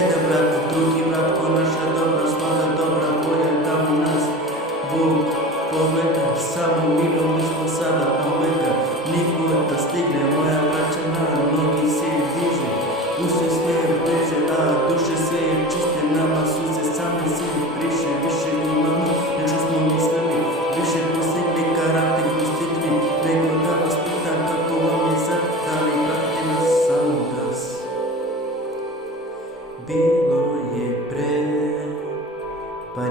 йде брат, другий братко, наша добра слава, добра воля дав у нас. Бог повека, само мило посада повека, никога да стигне моя брача на ноги се диже. Усе сме ближе, а душа се е чисте, nama suze same se priše, više imamo, nego smo mislili, više posegli karakter postigli, nego da vas pitam kako vam je sad, da li pratite nas samo gas. Bilo je pre, pa